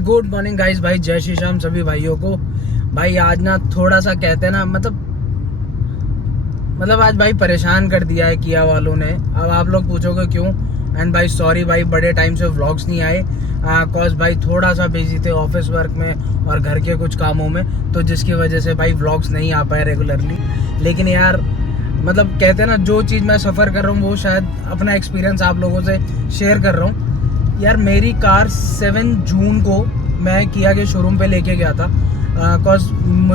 Good morning guys. भाई जय श्री राम सभी भाइयों को। भाई आज ना थोड़ा सा कहते हैं ना मतलब आज भाई परेशान कर दिया है किया वालों ने। अब आप लोग पूछोगे क्यों। एंड भाई सॉरी भाई, बड़े टाइम से व्लॉग्स नहीं आए कॉज भाई थोड़ा सा बिजी थे ऑफिस वर्क में और घर के कुछ कामों में, तो जिसकी वजह से भाई व्लॉग्स नहीं आ पाए रेगुलरली। लेकिन यार मतलब कहते हैं ना, जो चीज़ मैं सफ़र कर रहा हूँ वो शायद अपना एक्सपीरियंस आप लोगों से शेयर कर रहा हूँ। यार मेरी कार 7 जून को मैं किया के शोरूम पे लेके गया था कॉज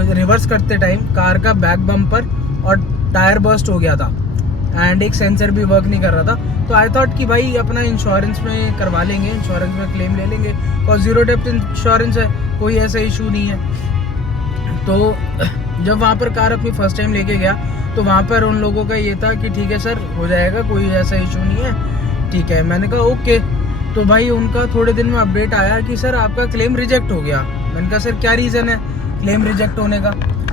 रिवर्स करते टाइम कार का बैक बम्पर और टायर बर्स्ट हो गया था एंड एक सेंसर भी वर्क नहीं कर रहा था। तो आई थॉट कि भाई अपना इंश्योरेंस में करवा लेंगे, इंश्योरेंस में क्लेम ले लेंगे और ज़ीरो डेप्थ इंश्योरेंस है, कोई ऐसा इशू नहीं है। तो जब वहाँ पर कार अपनी फर्स्ट टाइम लेके गया तो वहाँ पर उन लोगों का ये था कि ठीक है सर हो जाएगा, कोई ऐसा इशू नहीं है, ठीक है। मैंने कहा ओके। तो भाई उनका थोड़े दिन में अपडेट आया कि सर आपका क्लेम रिजेक्ट हो गया। मैंने कहा सर क्या रीज़न है क्लेम रिजेक्ट होने का।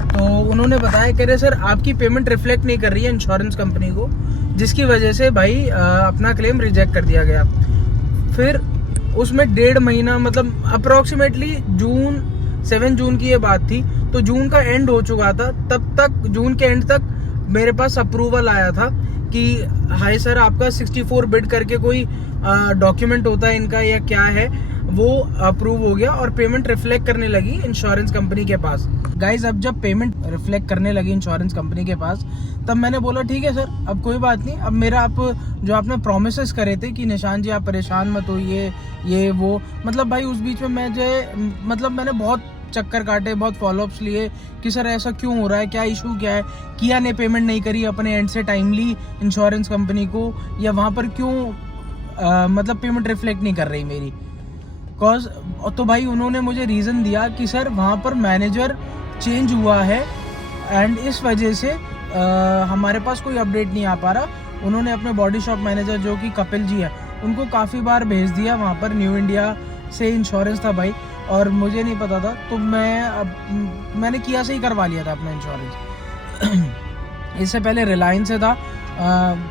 तो उन्होंने बताया कह रहे सर आपकी पेमेंट रिफ्लेक्ट नहीं कर रही है इंश्योरेंस कंपनी को, जिसकी वजह से भाई अपना क्लेम रिजेक्ट कर दिया गया। फिर उसमें 1.5 महीना मतलब अप्रोक्सीमेटली 7 जून की ये बात थी, तो जून का एंड हो चुका था। तब तक जून के एंड तक मेरे पास अप्रूवल आया था कि हाय सर आपका 64 बिट करके कोई डॉक्यूमेंट होता है इनका या क्या है, वो अप्रूव हो गया और पेमेंट रिफ्लेक्ट करने लगी इंश्योरेंस कंपनी के पास। गाइज अब जब पेमेंट रिफ्लेक्ट करने लगी इंश्योरेंस कंपनी के पास, तब मैंने बोला ठीक है सर अब कोई बात नहीं। अब मेरा आप जो आपने प्रोमिसेस करे थे कि निशान जी आप परेशान मत होइए ये वो, मतलब भाई उस बीच में मैं जो मतलब मैंने बहुत चक्कर काटे, बहुत फॉलोअप्स लिए कि सर ऐसा क्यों हो रहा है, क्या इशू क्या है, किया ने पेमेंट नहीं करी अपने एंड से टाइमली इंश्योरेंस कंपनी को, या वहाँ पर क्यों मतलब पेमेंट रिफ्लेक्ट नहीं कर रही मेरी कॉज। तो भाई उन्होंने मुझे रीज़न दिया कि सर वहाँ पर मैनेजर चेंज हुआ है एंड इस वजह से हमारे पास कोई अपडेट नहीं आ पा रहा। उन्होंने अपने बॉडी शॉप मैनेजर जो कि कपिल जी है उनको काफ़ी बार भेज दिया, वहाँ पर न्यू इंडिया से इंश्योरेंस था भाई और मुझे नहीं पता था, तो मैंने किया से ही करवा लिया था अपना इंश्योरेंस। इससे पहले रिलायंस से था।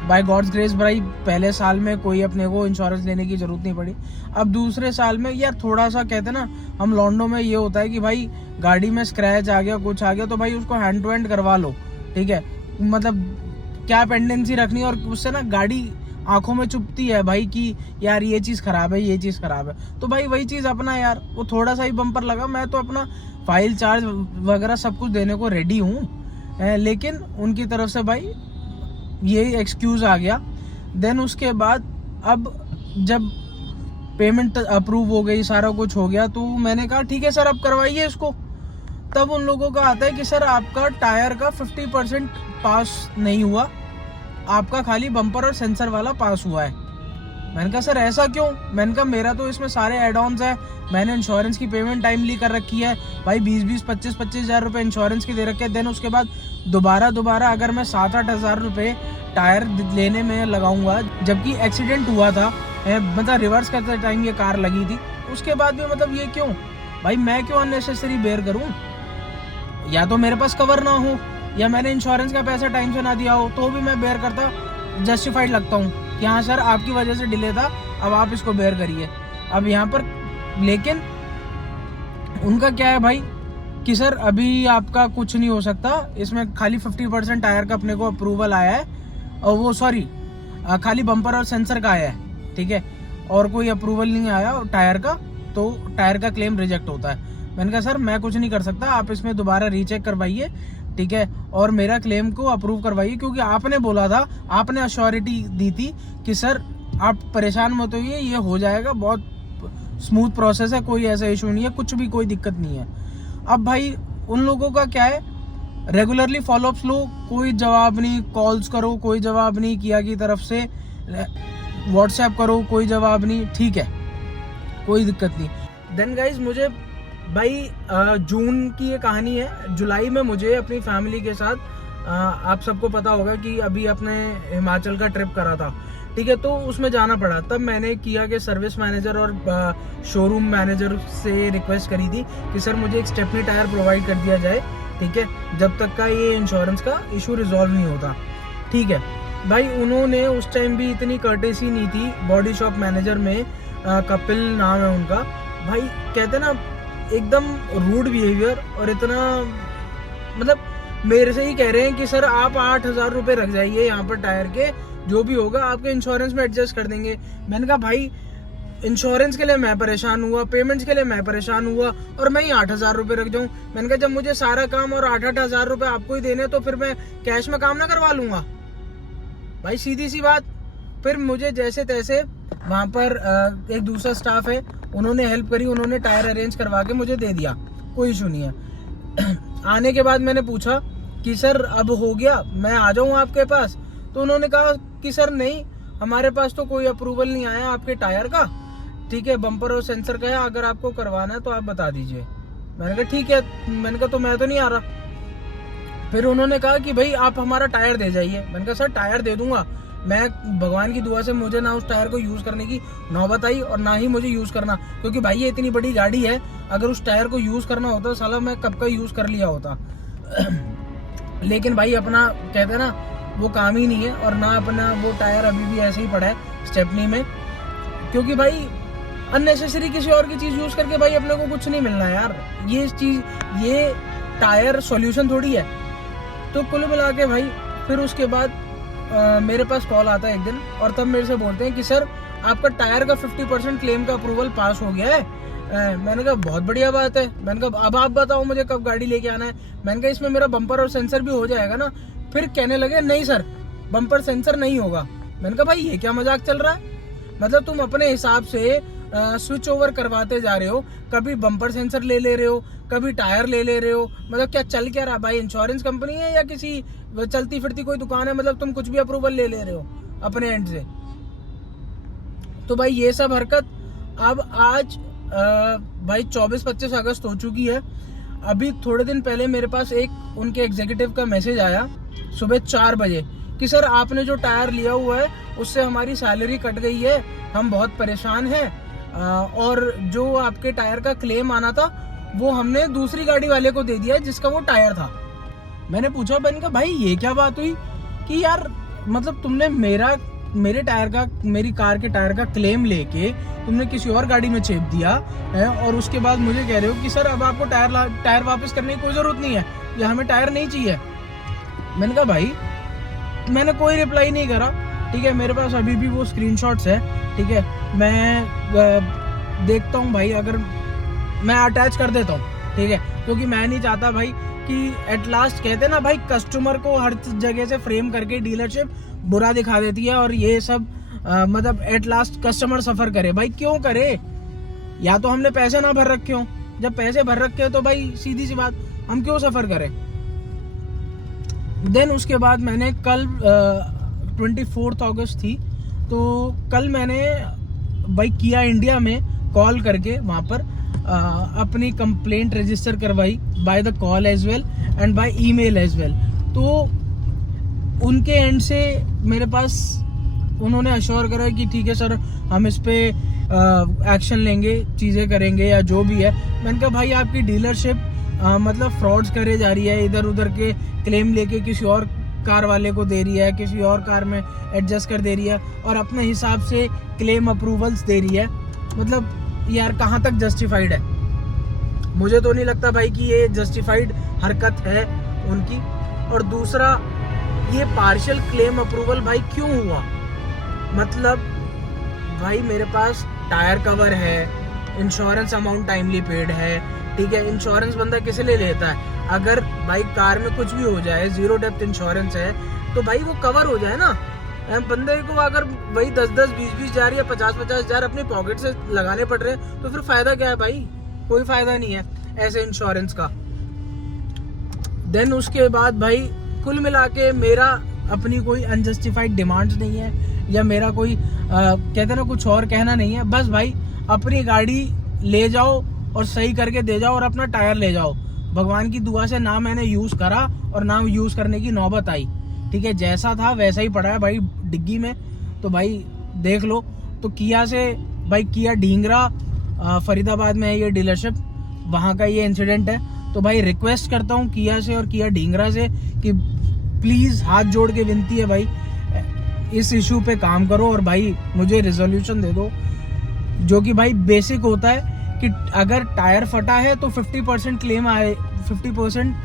बाय गॉड्स ग्रेस भाई पहले साल में कोई अपने को इंश्योरेंस लेने की ज़रूरत नहीं पड़ी। अब दूसरे साल में यार थोड़ा सा कहते हैं ना, हम लॉन्डो में ये होता है कि भाई गाड़ी में स्क्रैच आ गया, कुछ आ गया तो भाई उसको हैंड टू हैंड करवा लो, ठीक है। मतलब क्या पेंडेंसी रखनी, और उससे ना गाड़ी आंखों में चुभती है भाई कि यार ये चीज़ ख़राब है, ये चीज़ ख़राब है। तो भाई वही चीज़ अपना यार वो थोड़ा सा ही बम्पर लगा, मैं तो अपना फाइल चार्ज वगैरह सब कुछ देने को रेडी हूँ, लेकिन उनकी तरफ से भाई ये एक्सक्यूज़ आ गया। देन उसके बाद अब जब पेमेंट अप्रूव हो गई, सारा कुछ हो गया, तो मैंने कहा ठीक है सर अब करवाइए इसको। तब उन लोगों का आता है कि सर आपका टायर का 50% पास नहीं हुआ, आपका खाली बम्पर और सेंसर वाला पास हुआ है। मैंने कहा सर ऐसा क्यों। मैंने कहा मेरा तो इसमें सारे एड ऑन्स है, मैंने इंश्योरेंस की पेमेंट टाइमली कर रखी है भाई, 20-20, 25-25 हज़ार रुपये इंश्योरेंस की दे रखे हैं। देन उसके बाद दोबारा अगर मैं 7-8 हज़ार रुपये टायर लेने में लगाऊंगा, जबकि एक्सीडेंट हुआ था, मतलब रिवर्स करते टाइम ये कार लगी थी, उसके बाद भी मतलब ये क्यों भाई, मैं क्यों अननेसेसरी बेयर करूँ। या तो मेरे पास कवर ना हो या मैंने इंश्योरेंस का पैसा टाइम से ना दिया हो तो भी मैं बेयर करता, जस्टिफाइड लगता हूँ कि हाँ सर आपकी वजह से डिले था, अब आप इसको बेयर करिए। अब यहाँ पर लेकिन उनका क्या है भाई कि सर अभी आपका कुछ नहीं हो सकता, इसमें खाली 50% टायर का अपने को अप्रूवल आया है, और वो सॉरी खाली बम्पर और सेंसर का आया है, ठीक है, और कोई अप्रूवल नहीं आया टायर का, तो टायर का क्लेम रिजेक्ट होता है। मैंने कहा सर मैं कुछ नहीं कर सकता, आप इसमें दोबारा रीचेक करवाइए, ठीक है, और मेरा क्लेम को अप्रूव करवाइए, क्योंकि आपने बोला था, आपने अश्योरिटी दी थी कि सर आप परेशान मत होइए, ये हो जाएगा, बहुत स्मूथ प्रोसेस है, कोई ऐसा इशू नहीं है, कुछ भी कोई दिक्कत नहीं है। अब भाई उन लोगों का क्या है, रेगुलरली फॉलोअप्स लो, कोई जवाब नहीं, कॉल्स करो कोई जवाब नहीं, किया की तरफ से व्हाट्सएप करो कोई जवाब नहीं, ठीक है, कोई दिक्कत नहीं। देन गाइज मुझे भाई जून की ये कहानी है। जुलाई में मुझे अपनी फैमिली के साथ आप सबको पता होगा कि अभी अपने हिमाचल का ट्रिप करा था, ठीक है, तो उसमें जाना पड़ा। तब मैंने किया कि सर्विस मैनेजर और शोरूम मैनेजर से रिक्वेस्ट करी थी कि सर मुझे एक स्टेपनी टायर प्रोवाइड कर दिया जाए, ठीक है, जब तक का ये इंश्योरेंस का इशू रिजॉल्व नहीं होता, ठीक है। भाई उन्होंने उस टाइम भी इतनी कर्टेसी नहीं थी, बॉडी शॉप मैनेजर में कपिल नाम है उनका, भाई कहते ना एकदम रूड बिहेवियर, और इतना मतलब मेरे से ही कह रहे हैं कि सर आप 8,000 रुपये रख जाइए यहाँ पर टायर के, जो भी होगा आपके इंश्योरेंस में एडजस्ट कर देंगे। मैंने कहा भाई इंश्योरेंस के लिए मैं परेशान हुआ, पेमेंट्स के लिए मैं परेशान हुआ, और मैं ही 8,000 रुपये रख जाऊँ। मैंने कहा जब मुझे सारा काम और 8,000 रुपये आपको ही देने, तो फिर मैं कैश में काम ना करवा लूँगा भाई, सीधी सी बात। फिर मुझे जैसे तैसे वहाँ पर एक दूसरा स्टाफ है, उन्होंने हेल्प करी, उन्होंने टायर अरेंज करवा के मुझे दे दिया, कोई इशू नहीं है। आने के बाद मैंने पूछा कि सर अब हो गया, मैं आ जाऊँ आपके पास? तो उन्होंने कहा कि सर नहीं, हमारे पास तो कोई अप्रूवल नहीं आया आपके टायर का, ठीक है, बम्पर और सेंसर का है, अगर आपको करवाना है तो आप बता दीजिए। मैंने कहा ठीक है, मैंने कहा तो मैं तो नहीं आ रहा। फिर उन्होंने कहा कि भाई आप हमारा टायर दे जाइए। मैंने कहा सर टायर दे दूंगा, मैं भगवान की दुआ से मुझे ना उस टायर को यूज़ करने की नौबत आई, और ना ही मुझे यूज़ करना, क्योंकि भाई ये इतनी बड़ी गाड़ी है, अगर उस टायर को यूज़ करना होता साला मैं कब का यूज़ कर लिया होता। लेकिन भाई अपना कहते हैं ना वो काम ही नहीं है, और ना अपना वो टायर अभी भी ऐसे ही पड़ा है स्टेपनी में, क्योंकि भाई अननेसेसरी किसी और की चीज़ यूज़ करके भाई अपने को कुछ नहीं मिलना यार। ये टायर सॉल्यूशन थोड़ी है। तो कुल मिला के भाई फिर उसके बाद मेरे पास कॉल आता है एक दिन, और तब मेरे से बोलते हैं कि सर आपका टायर का 50% क्लेम का अप्रूवल पास हो गया है। मैंने कहा बहुत बढ़िया बात है। मैंने कहा अब आप बताओ मुझे कब गाड़ी लेके आना है। मैंने कहा इसमें मेरा बम्पर और सेंसर भी हो जाएगा ना? फिर कहने लगे नहीं सर बम्पर सेंसर नहीं होगा। मैंने कहा भाई ये क्या मजाक चल रहा है? मतलब तुम अपने हिसाब से स्विच ओवर करवाते जा रहे हो, कभी बम्पर सेंसर ले रहे हो, कभी टायर ले रहे हो, मतलब क्या चल क्या रहा भाई? इंश्योरेंस कंपनी है या किसी चलती फिरती कोई दुकान है? मतलब तुम कुछ भी अप्रूवल ले रहे हो अपने एंड से। तो भाई ये सब हरकत अब आज भाई 24-25 अगस्त हो चुकी है। अभी थोड़े दिन पहले मेरे पास एक उनके एग्जीक्यूटिव का मैसेज आया सुबह 4 बजे कि सर आपने जो टायर लिया हुआ है उससे हमारी सैलरी कट गई है, हम बहुत परेशान हैं, और जो आपके टायर का क्लेम आना था वो हमने दूसरी गाड़ी वाले को दे दिया है जिसका वो टायर था। मैंने पूछा, मैंने कहा भाई ये क्या बात हुई कि यार मतलब तुमने मेरे टायर का, मेरी कार के टायर का क्लेम लेके तुमने किसी और गाड़ी में चेप दिया है, और उसके बाद मुझे कह रहे हो कि सर अब आपको टायर वापस करने की कोई ज़रूरत नहीं है, या हमें टायर नहीं चाहिए। मैंने कहा भाई मैंने कोई रिप्लाई नहीं करा, ठीक है, मेरे पास अभी भी वो स्क्रीनशॉट्स है, ठीक है, मैं देखता हूँ भाई, अगर मैं अटैच कर देता हूँ, ठीक है, क्योंकि मैं नहीं चाहता भाई कि एट लास्ट कहते हैं ना भाई कस्टमर को हर जगह से फ्रेम करके डीलरशिप बुरा दिखा देती है, और ये सब मतलब एट लास्ट कस्टमर सफ़र करे। भाई क्यों करे? या तो हमने पैसे ना भर रखे हो, जब पैसे भर रखे हो तो भाई सीधी सी बात हम क्यों सफ़र करें। देन उसके बाद मैंने कल 24 अगस्त थी, तो कल मैंने भाई किया इंडिया में कॉल करके वहाँ पर अपनी कंप्लेंट रजिस्टर करवाई by the call as well and by email as well. तो उनके एंड से मेरे पास उन्होंने अश्योर करा कि ठीक है सर हम इस पे एक्शन लेंगे, चीज़ें करेंगे या जो भी है। मैंने कहा भाई आपकी डीलरशिप मतलब फ्रॉड्स करे जा रही है, इधर उधर के क्लेम लेके किसी और कार वाले को दे रही है, किसी और कार में एडजस्ट कर दे रही है, और अपने हिसाब से क्लेम अप्रूवल्स दे रही है। मतलब यार कहाँ तक जस्टिफाइड है? मुझे तो नहीं लगता भाई कि ये जस्टिफाइड हरकत है उनकी। और दूसरा ये पार्शियल क्लेम अप्रूवल भाई क्यों हुआ? मतलब भाई मेरे पास टायर कवर है, इंश्योरेंस अमाउंट टाइमली पेड है, ठीक है, इंश्योरेंस बंदा किस लिए लेता है? अगर भाई कार में कुछ भी हो जाए, 0 डेप्थ इंश्योरेंस है, तो भाई वो कवर हो जाए ना। बंदे को अगर वही 10-10, 20-20 हज़ार या 50-50 हज़ार अपनी पॉकेट से लगाने पड़ रहे हैं, तो फिर फायदा क्या है भाई? कोई फायदा नहीं है ऐसे इंश्योरेंस का। देन उसके बाद भाई कुल मिला के मेरा अपनी कोई अनजस्टिफाइड डिमांड्स नहीं है, या मेरा कोई कहते ना कुछ और कहना नहीं है। बस भाई अपनी गाड़ी ले जाओ और सही करके दे जाओ और अपना टायर ले जाओ। भगवान की दुआ से ना मैंने यूज़ करा और ना यूज़ करने की नौबत आई, ठीक है, जैसा था वैसा ही पड़ा है भाई डिग्गी में। तो भाई देख लो। तो किया से भाई किया ढींगरा फरीदाबाद में है ये डीलरशिप, वहाँ का ये इंसिडेंट है। तो भाई रिक्वेस्ट करता हूँ किया से और किया ढींगरा से कि प्लीज़ हाथ जोड़ के विनती है भाई इस इशू पे काम करो और भाई मुझे रिजोल्यूशन दे दो, जो कि भाई बेसिक होता है कि अगर टायर फटा है तो 50% क्लेम आए, 50%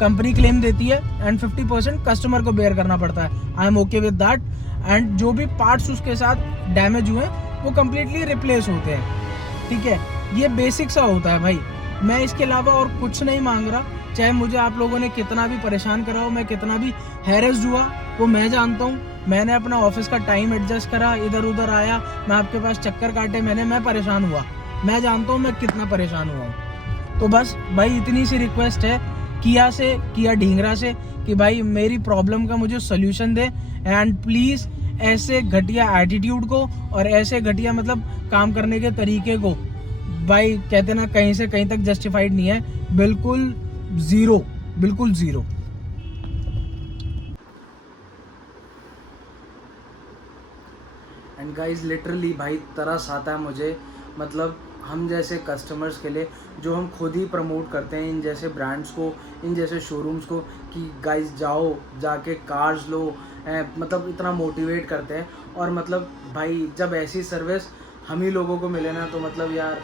कंपनी क्लेम देती है एंड 50% कस्टमर को बेयर करना पड़ता है। I am okay with that. And जो भी पार्ट्स उसके साथ डैमेज हुए वो कम्प्लीटली रिप्लेस होते हैं, ठीक है। ये बेसिक सा होता है भाई, मैं इसके अलावा और कुछ नहीं मांग रहा। चाहे मुझे आप लोगों ने कितना भी परेशान करा हो, मैं कितना भी हैरेस्ड हुआ, वो मैं जानता हूँ। मैंने अपना ऑफिस का टाइम एडजस्ट करा, इधर उधर आया, मैं आपके पास चक्कर काटे, मैं परेशान हुआ, मैं जानता हूँ मैं कितना परेशान हुआ हूँ। तो बस भाई इतनी सी रिक्वेस्ट है किया ढींगरा से कि भाई मेरी प्रॉब्लम का मुझे सोल्यूशन दे। एंड प्लीज़ ऐसे घटिया एटीट्यूड को और ऐसे घटिया मतलब काम करने के तरीके को भाई कहते ना कहीं से कहीं तक जस्टिफाइड नहीं है, बिल्कुल ज़ीरो। एंड गाइज लिटरली भाई तरस आता है मुझे, मतलब हम जैसे कस्टमर्स के लिए जो हम खुद ही प्रमोट करते हैं इन जैसे ब्रांड्स को, इन जैसे शोरूम्स को कि गाइज जाओ जाके कार्स लो, मतलब इतना मोटिवेट करते हैं। और मतलब भाई जब ऐसी सर्विस हम ही लोगों को मिले ना, तो मतलब यार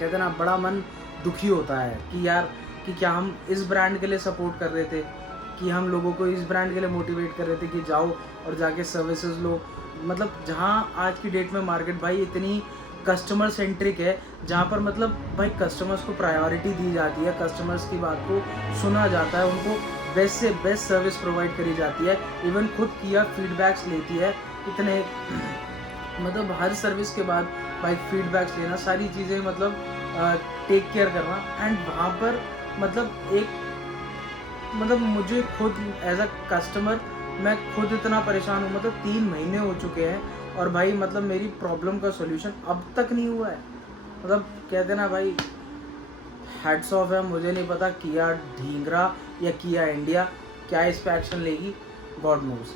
कहते ना बड़ा मन दुखी होता है कि यार कि क्या हम इस ब्रांड के लिए सपोर्ट कर रहे थे, कि हम लोगों को इस ब्रांड के लिए मोटिवेट कर रहे थे कि जाओ और जाके सर्विसेज लो। मतलब जहाँ आज की डेट में मार्केट भाई इतनी कस्टमर सेंट्रिक है, जहाँ पर मतलब भाई कस्टमर्स को प्रायोरिटी दी जाती है, कस्टमर्स की बात को सुना जाता है, उनको बेस्ट से बेस्ट सर्विस प्रोवाइड करी जाती है। इवन खुद किया फीडबैक्स लेती है इतने, मतलब हर सर्विस के बाद भाई फीडबैक्स लेना, सारी चीज़ें मतलब टेक केयर करना। एंड वहाँ पर मतलब एक मतलब मुझे खुद एज अ कस्टमर मैं खुद इतना परेशान हूँ, मतलब 3 महीने हो चुके हैं और भाई मतलब मेरी प्रॉब्लम का सोल्यूशन अब तक नहीं हुआ है। मतलब कहते ना भाई हेड्स ऑफ है, मुझे नहीं पता किया ढींगरा या किया इंडिया क्या इस पे एक्शन लेगी, गॉड नोज।